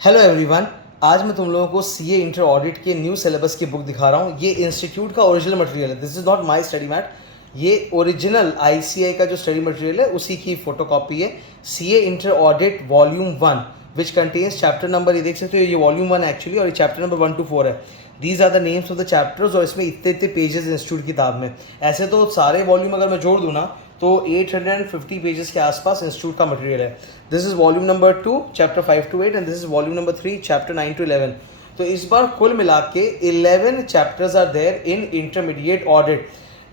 Hello everyone. आज मैं तुम लोगों को सीए इंटर ऑडिट के न्यू सिलेबस की बुक दिखा रहा हूँ। ये इंस्टीट्यूट का ओरिजिनल मटेरियल है। This is not my study mat. ये ओरिजिनल आईसीआई का जो स्टडी मटेरियल है उसी की फोटोकॉपी है। CA inter audit volume 1 which contains chapter number, ये देख सकते हो, ये वॉल्यूम 1 एक्चुअली, और ये चैप्टर नंबर 1 to 4 है। These are the names of the chapters, और इसमें इतने इतने पेजेस इंस्टीट्यूट किताब में। ऐसे तो सारे वॉल्यूम अगर मैं जोड़ दूँ ना तो 850 पेजेस के आसपास इंस्टीट्यूट का मटेरियल है। This is volume number 2 chapter 5 to 8 and this is volume number 3 chapter 9 to 11। तो इस बार कुल मिला के 11 chapters are there in intermediate audit.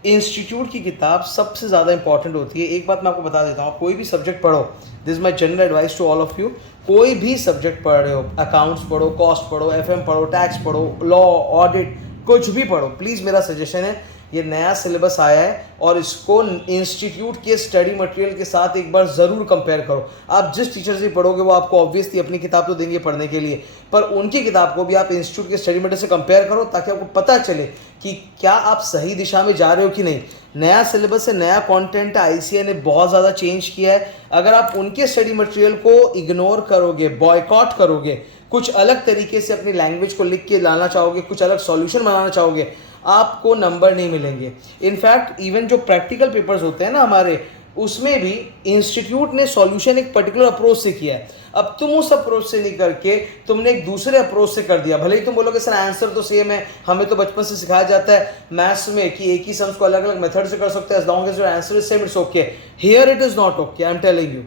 Institute की किताब सबसे ज़्यादा इंपॉर्टेंट होती है। एक बात मैं आपको बता देता हूँ, कोई भी सब्जेक्ट पढ़ो, this is my general advice to all of you. कोई भी सब्जेक्ट पढ़ रहे हो, अकाउंट्स पढ़ो, कॉस्ट पढ़ो, एफएम पढ़ो, टैक्स पढ़ो, लॉ, ऑडिट, कुछ भी पढ़ो, प्लीज़ मेरा सजेशन है, ये नया सिलेबस आया है और इसको इंस्टीट्यूट के स्टडी मटेरियल के साथ एक बार ज़रूर कंपेयर करो। आप जिस टीचर से पढ़ोगे वो आपको ऑब्वियसली अपनी किताब तो देंगे पढ़ने के लिए, पर उनकी किताब को भी आप इंस्टीट्यूट के स्टडी मटेरियल से कंपेयर करो ताकि आपको पता चले कि क्या आप सही दिशा में जा रहे हो कि नहीं। नया सिलेबस है, नया कंटेंट है, आईसीआई ने बहुत ज़्यादा चेंज किया है। अगर आप उनके स्टडी मटेरियल को इग्नोर करोगे, बॉयकॉट करोगे, कुछ अलग तरीके से अपनी लैंग्वेज को लिख के लाना चाहोगे, कुछ अलग सॉल्यूशन बनाना चाहोगे, आपको नंबर नहीं मिलेंगे। इनफैक्ट इवन जो प्रैक्टिकल पेपर्स होते हैं ना हमारे, उसमें भी इंस्टीट्यूट ने सॉल्यूशन एक पर्टिकुलर अप्रोच से किया है। अब तुम उस अप्रोच से नहीं करके तुमने एक दूसरे अप्रोच से कर दिया। भले ही तुम बोलोगे सर आंसर तो सेम है, हमें तो बचपन से सिखाया जाता है मैथ्स में कि एक ही सम्स को अलग अलग मेथड से कर सकते हैं, as long as your answer is same, it's okay. Here it is not okay, I am telling you.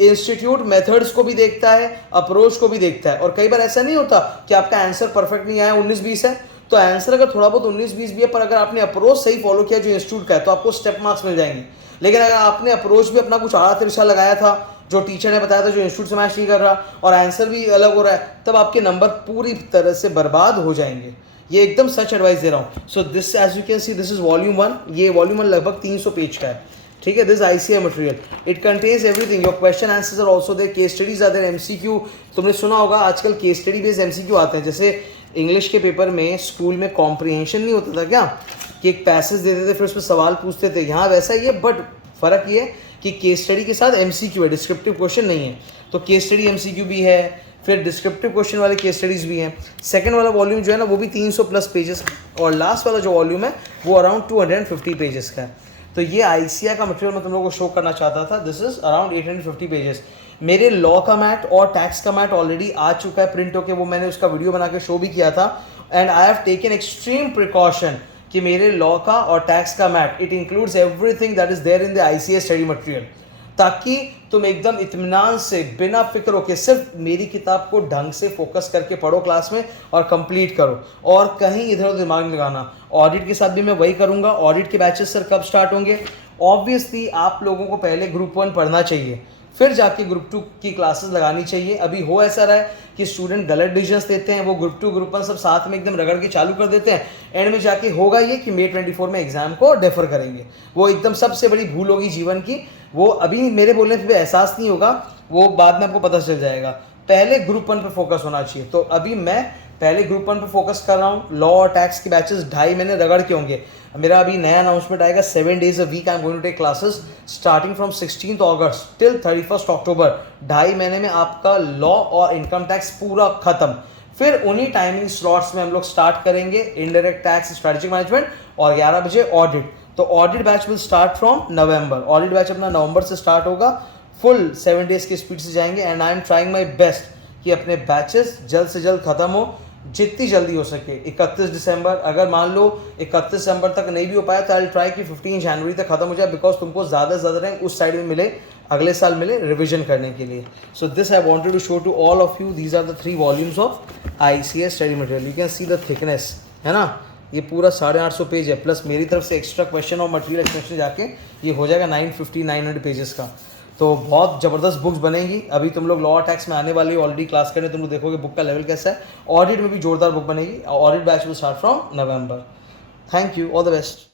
Institute methods को भी देखता है, अप्रोच को भी देखता है, और कई बार ऐसा नहीं होता कि आपका आंसर परफेक्ट नहीं आया, 19-20 है, तो आंसर अगर थोड़ा बहुत 19-20 भी है, पर अगर आपने अप्रोच सही फॉलो किया जो इंस्टीट्यूट का है, तो आपको स्टेप मार्क्स मिल जाएंगे। लेकिन अगर आपने अप्रोच भी अपना कुछ आड़ा तिरछा लगाया था, जो टीचर ने बताया था, जो इंस्टीट्यूट से मैच नहीं कर रहा, और आंसर भी अलग हो रहा है, तब आपके नंबर पूरी तरह से बर्बाद हो जाएंगे। ये एकदम सच एडवाइस दे रहा हूँ। So this, as you can see, this is volume 1। ये वॉल्यूम 1 लगभग 300 पेज का है, ठीक है। This ICAI material, it contains everything. Your question answers are also there, case studies are there, MCQ. तुमने सुना होगा आजकल केस स्टडी बेस्ड एमसीक्यू आते हैं। जैसे इंग्लिश के पेपर में स्कूल में कॉम्प्रिहेंशन नहीं होता था क्या, कि एक पैसेज देते थे फिर उसमें सवाल पूछते थे, यहाँ वैसा ही है, बट फर्क ये है कि केस स्टडी के साथ एमसीक्यू है, डिस्क्रिप्टिव क्वेश्चन नहीं है। तो केस स्टडी एमसीक्यू भी है, फिर डिस्क्रिप्टिव क्वेश्चन वाले केस स्टडीज भी हैं। सेकंड वाला वॉल्यूम जो है ना वो भी 300 प्लस पेजेस, और लास्ट वाला जो वॉल्यूम है वो अराउंड 250 पेजेस का है। तो ये आईसीआई का मटेरियल मैं तुम लोगों को शो करना चाहता था। This is around 850 pages. मेरे लॉ का मैट और टैक्स का मैट ऑलरेडी आ चुका है प्रिंट होके, वो मैंने उसका वीडियो बना के शो भी किया था। And I have taken extreme precaution कि मेरे लॉ का और टैक्स का mat, it includes everything that is there in the ICAI study material, ताकि तुम एकदम इत्मीनान से, बिना फिक्र होके, सिर्फ मेरी किताब को ढंग से फोकस करके पढ़ो क्लास में और कंप्लीट करो, और कहीं इधर उधर दिमाग लगाना। ऑडिट के साथ भी मैं वही करूंगा। ऑडिट के बैचेस सर कब स्टार्ट होंगे? ऑब्वियसली आप लोगों को पहले ग्रुप 1 पढ़ना चाहिए, फिर जाके ग्रुप 2 की क्लासेस लगानी चाहिए। अभी हो ऐसा रहा है कि स्टूडेंट गलत डिसीजंस देते हैं, वो ग्रुप 2 ग्रुप 1 सब साथ में एकदम रगड़ के चालू कर देते हैं। एंड में जाके होगा ये कि May 24 में एग्जाम को डेफर करेंगे। वो एकदम सबसे बड़ी भूल होगी जीवन की। वो अभी मेरे बोलने पे एहसास नहीं होगा, वो बाद में आपको पता चल जाएगा। पहले ग्रुप 1 पर फोकस होना चाहिए। तो अभी मैं पहले ग्रुप 1 पर फोकस कर रहा हूँ। लॉ और टैक्स के बैचेस 2.5 महीने रगड़ के होंगे। मेरा अभी नया अनाउंसमेंट आएगा, 7 days a week I am going to take classes starting from 16 August till 31 October. 2.5 महीने में आपका लॉ और इनकम टैक्स पूरा खत्म। फिर उन्हीं टाइमिंग स्लॉट्स में हम लोग स्टार्ट करेंगे इनडायरेक्ट टैक्स, स्ट्रेटेजिक मैनेजमेंट, और 11 बजे ऑडिट। तो audit batch will start from November. Audit batch अपना नवंबर से स्टार्ट होगा, फुल 7 days की स्पीड से जाएंगे। And I am trying my best कि अपने बैचेस जल्द से जल्द खत्म हो, जितनी जल्दी हो सके। 31 दिसंबर, अगर मान लो 31 दिसंबर तक नहीं भी हो पाया तो आई विल ट्राई कि 15 जनवरी तक खत्म हो जाए, बिकॉज तुमको ज़्यादा से ज़्यादा टाइम उस साइड में मिले, अगले साल मिले रिविजन करने के लिए। So this I wanted to show to all of you. These are the 3 volumes of ICAI study material. You can see the thickness, है ना, ये पूरा 850 पेज है, प्लस मेरी तरफ से एक्स्ट्रा क्वेश्चन और मटेरियल एक्सटेंशन जाके ये हो जाएगा 900 पेजेस का। तो बहुत ज़बरदस्त बुक्स बनेगी। अभी तुम लोग लॉ टैक्स में आने वाली ऑलरेडी क्लास करने, तुम लोग देखोगे बुक का लेवल कैसा है। ऑडिट में भी जोरदार बुक बनेगी। Audit batch will start from November. Thank you, all the best.